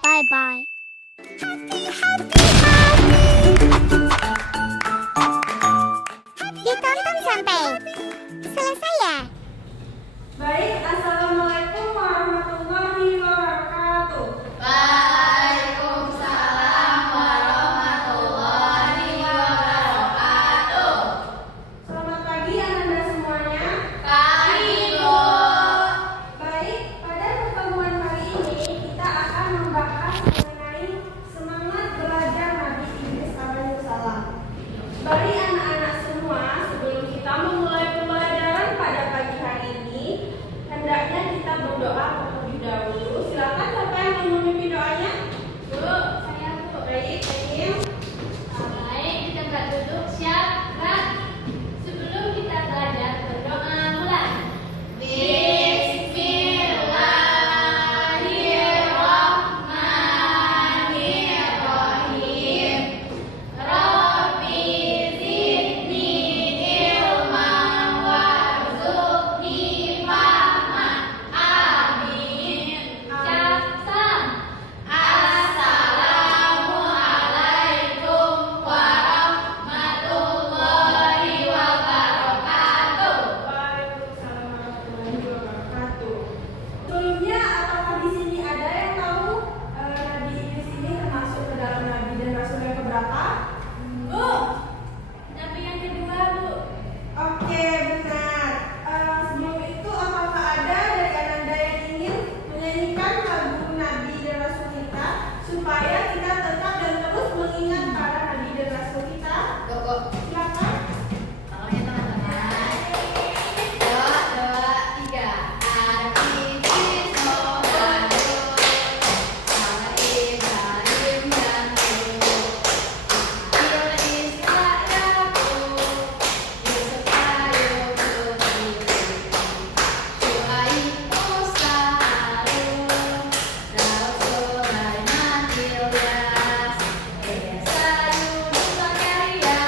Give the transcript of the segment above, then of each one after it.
Bye-bye. Ditonton sampai selesai ya. Baik, assalamualaikum warahmatullahi wabarakatuh. Waalaikumsalam warahmatullahi wabarakatuh. Selamat pagi Anda semuanya. Pagi, Bu. Baik, pada pertemuan hari ini kita akan membahas mengenai semangat belajar Nabi Idris alaihissalam. Bagi anak-anak semua, sebelum kita memulai pembelajaran pada pagi hari ini, hendaknya kita berdoa terlebih dahulu. Silakan siapa yang mau memimpin doanya? Bu, saya Bu. Baik, Emil. Baik, di tempat duduk siap, gerak. Sebelum kita belajar berdoa mulai. Bismillahirrahmanirrahim. Rabbi zidni ilman warzuqni fahman. Amin. Capsam. Assalamualaikum warahmatullahi wabarakatuh. Waalaikumsalam warahmatullahi wabarakatuh. Sebelumnya, apakah di sini ada yang tahu Nabi Idris ini termasuk ke dalam Nabi dan Rasul yang keberapa? Bu, tapi yang kedua, Bu. Oke, benar. Sebelum itu, apakah ada dari Anda yang ingin menyanyikan lagu Nabi dan Rasul kita supaya kita tetap dan terus mengingat para Nabi dan Rasul kita? Silakan. Tolongnya teman-teman. 2, 2, 3. Artis Muhammad, sama Ibrahim dan Nuh, Ishak Yakub, Yusuf Ayub Syuaib Musa Harun, Daud Sulaiman Ilyas, Esa Yunus Zakaria,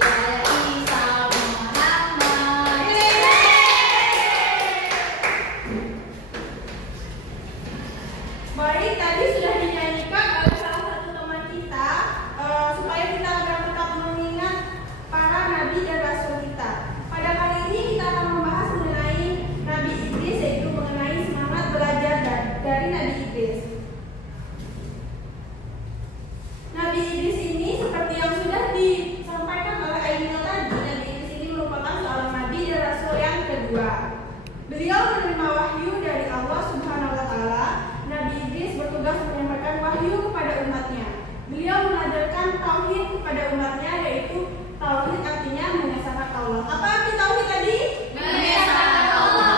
Yahya Isa Muhammad. Baik, tadi sudah dinyanyikan oleh salah satu teman kita supaya kita agar tetap mengingat para Nabi dan Rasul kita. Pada kali ini kita akan membahas mengenai Nabi Idris, yaitu mengenai semangat belajar dari Nabi Idris. Nabi Idris ini seperti yang sudah disampaikan oleh Ainul tadi, Nabi Idris ini merupakan seorang Nabi dan Rasul yang kedua. Beliau menerima wahyu dari Allah Subhanahu wa Ta'ala. Nabi Idris bertugas menyampaikan wahyu kepada umatnya. Beliau mengajarkan tauhid kepada umatnya, yaitu tauhid artinya mengesahkan Allah. Apa arti tauhid tadi? Mengesahkan Allah.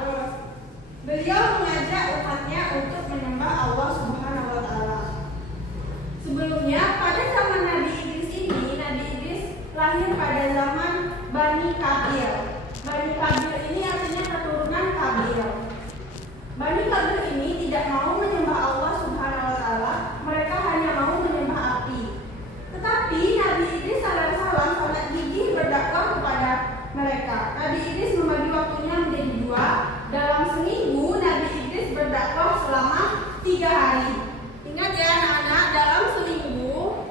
Terus, beliau mengajak umatnya untuk menyembah Allah Subhanahu wa Ta'ala. Sebelumnya, pada zaman Nabi Idris ini, Nabi Idris lahir pada zaman Bani Kabil. Bani Kabil ini artinya keturunan Kabil. Bani Kabil ini tidak mau menyembah Allah Subhanahu wa Ta'ala, mereka hanya mau menyembah api. Tetapi Nabi Idris alaihissalam sangat gigih berdakwah kepada mereka. Nabi Idris membagi waktunya menjadi dua. Dalam seminggu Nabi Idris berdakwah selama 3 hari. Ingat ya anak-anak, dalam seminggu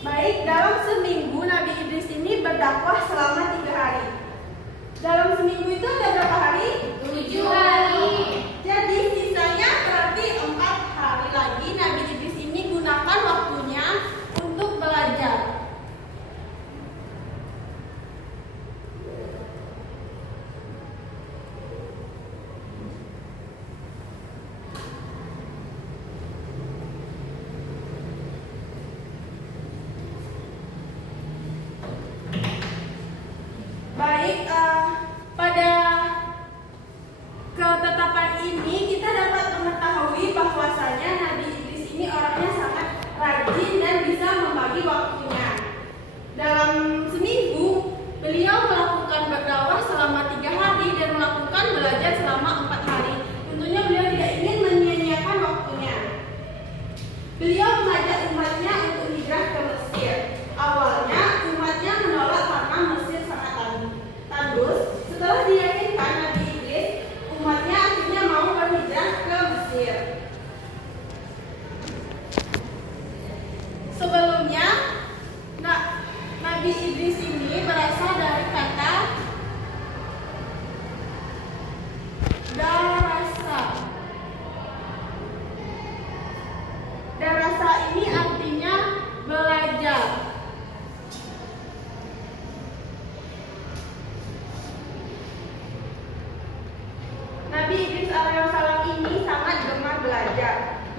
Baik, dalam seminggu Nabi Idris ini berdakwah selama 3 hari. Dalam seminggu itu ada berapa hari? 7 hari. Jadi sisanya berarti 4 hari lagi Nabi Idris ini gunakan waktunya untuk belajar.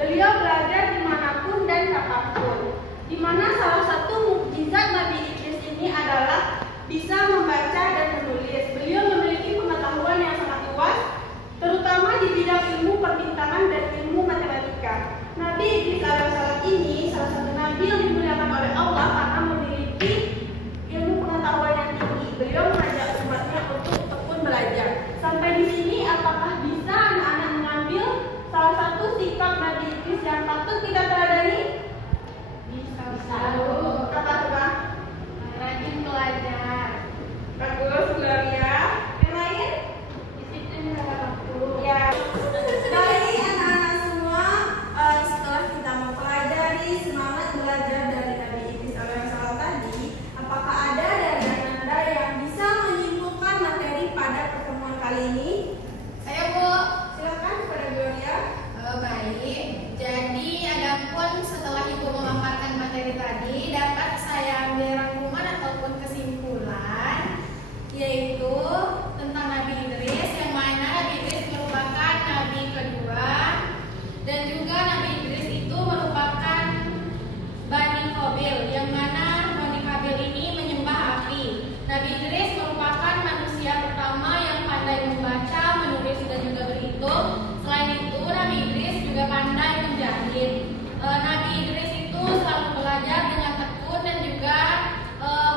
Beliau belajar dimanapun dan kapanpun. Di mana salah satu mukjizat Nabi Idris ini adalah bisa membaca dan menulis. Beliau memiliki pengetahuan yang sangat luas, terutama di bidang ilmu perbintangan dan ilmu matematika. Nabi Idris alaihissalam ini salah satu nabi yang dimuliakan oleh Allah karena memiliki ilmu pengetahuan yang tinggi. Beliau mengajak umatnya untuk tekun belajar. Sampai di sini, apakah bisa anak-anak mengambil salah satu sikap Nabi Idris yang patut kita teladani? Bisa. Apa tuh, Bang? Rajin belajar. Bagus, Gloria. Yang lain? Disiplin pada waktu. Ya. Baik anak-anak semua, setelah kita mempelajari semangat belajar dari Nabi Idris alaihissalam tadi, apakah ada dari Anda yang bisa menyimpulkan materi pada pertemuan kali ini? Ayo Bu. Silakan kepada Gloria. Baik. Jadi adapun setelah Ibu memaparkan materi tadi, dapat saya ambil rangkuman ataupun kesimpulan, yaitu tentang Nabi Idris, yang mana Nabi Idris merupakan nabi kedua, dan juga Nabi Idris itu merupakan Bani Qabil, yang mana Bani Qabil ini menyembah api. Nabi Idris merupakan manusia pertama yang pandai membaca, menulis, dan juga berhitung. Selain itu, Nabi Idris juga pandai menjahit. Nabi Idris itu selalu belajar dengan tekun, dan juga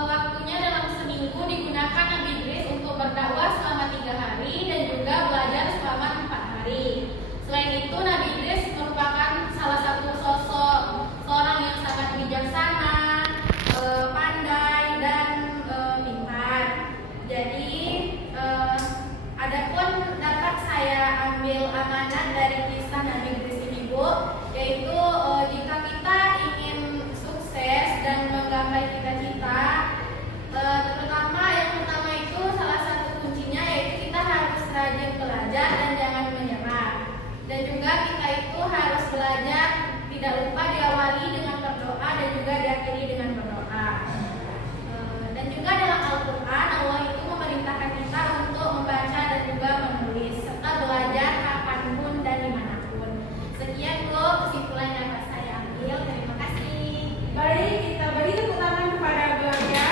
waktunya dalam seminggu digunakan Nabi Idris untuk berdakwah selama 3 hari dan juga belajar selama 4 hari. Selain itu, Nabi Idris merupakan salah satu sosok seorang yang sangat bijaksana, pandai, dan pintar. Jadi, adapun dapat saya ambil amanat dari kisah Nabi Idris ini, Bu, yaitu jika kita ingin sukses dan menggapai cita-cita, terutama yang pertama itu salah satu kuncinya yaitu kita harus rajin belajar dan jangan menyerah. Dan juga kita itu harus belajar tidak lupa diawali dengan berdoa dan juga diakhiri dengan berdoa. Dan juga dalam Al-Quran Allah itu memerintahkan kita untuk membaca dan juga menulis serta belajar kapanpun dan dimanapun. Sekian Bu kesimpulan yang dapat saya ambil. Terima kasih. Baik, kita beri tepuk tangan kepada Gloria.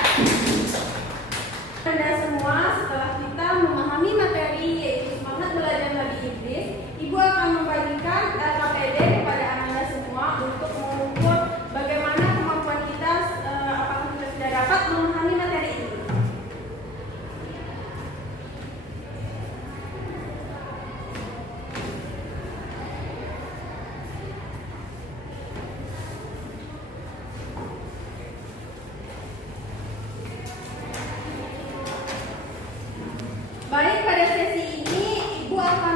Anda semua, setelah kita memahami materi yaitu semangat belajar Nabi Idris, Ibu akan membagikan KPD kepada Anda semua untuk mengukur bagaimana kemampuan kita, apakah kita sudah dapat memahami materi ini. Baik, pada sesi ini Ibu akan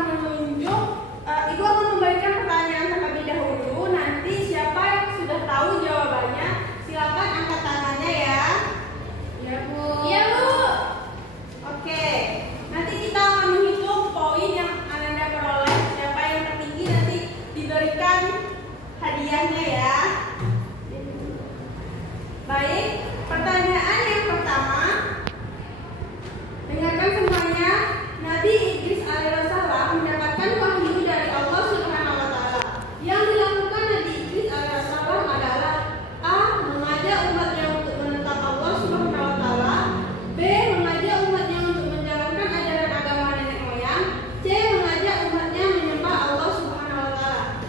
memberikan pertanyaan terlebih dahulu. Nanti siapa yang sudah tahu jawabannya, silakan angkat tangannya ya. Ya Bu. Iya Bu. Oke, nanti kita akan menghitung poin yang Anda peroleh. Siapa yang tertinggi nanti diberikan hadiahnya ya. Baik, pertanyaan yang pertama. Dengarkan semuanya. Nabi Idris alaihissalam mendapatkan wahyu dari Allah Subhanahu wa taala. Yang dilakukan Nabi Idris alaihissalam adalah A. Mengajak umatnya untuk menentang Allah Subhanahu wa taala, B. Mengajak umatnya untuk menjalankan ajaran agama nenek moyang, C. Mengajak umatnya menyembah Allah Subhanahu wa taala.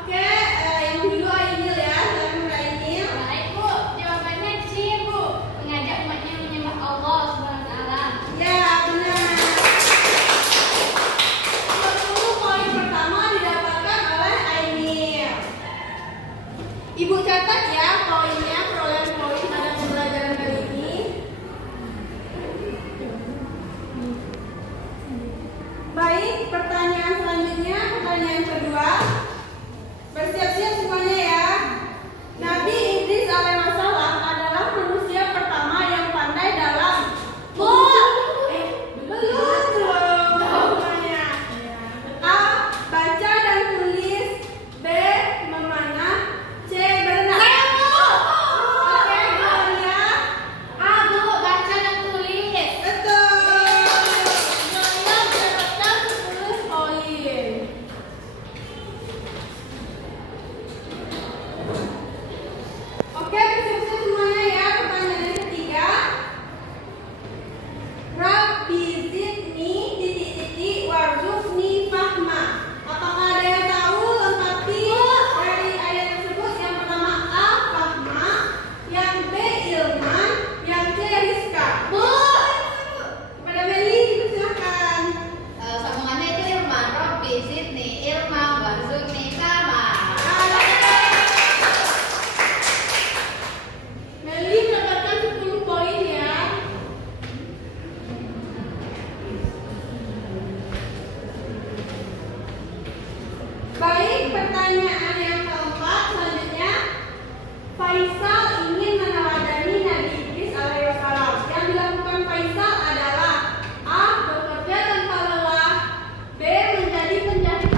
Oke, yang dulu Ainil ya, silakan Kak Ainil. Baik Bu, jawabannya C Bu, mengajak umatnya menyembah Allah Subhanahu wa taala. Ya, benar. 10 poin pertama didapatkan oleh Ainil. Ibu catat ya poinnya, perolehan poin pada pembelajaran kali ini. Baik, pertanyaan selanjutnya, pertanyaan kedua. Bersiap-siap semuanya ya. Nabi Idris alaihissalam adalah manusia pertama yang pandai dalam belum semuanya. A. Baca dan tulis, B. Memanah, C. Berenang. Oke, Gloria. A Bu, baca dan tulis. Betul. Gloria mendapatkan 10 poin. Sydney, Irma, Warzurni, Kama. Meli mendapatkan 10 poin ya. Baik, pertanyaan yang keempat selanjutnya. Faisal ingin meneladani Nabi Idris alaihissalam. Yang dilakukan Faisal adalah A. Bekerja tanpa lelah, B. Menjadi penjahit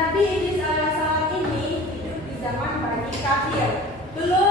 Nabi Idris alaihissalam ini hidup di zaman Bani Kafir. Belum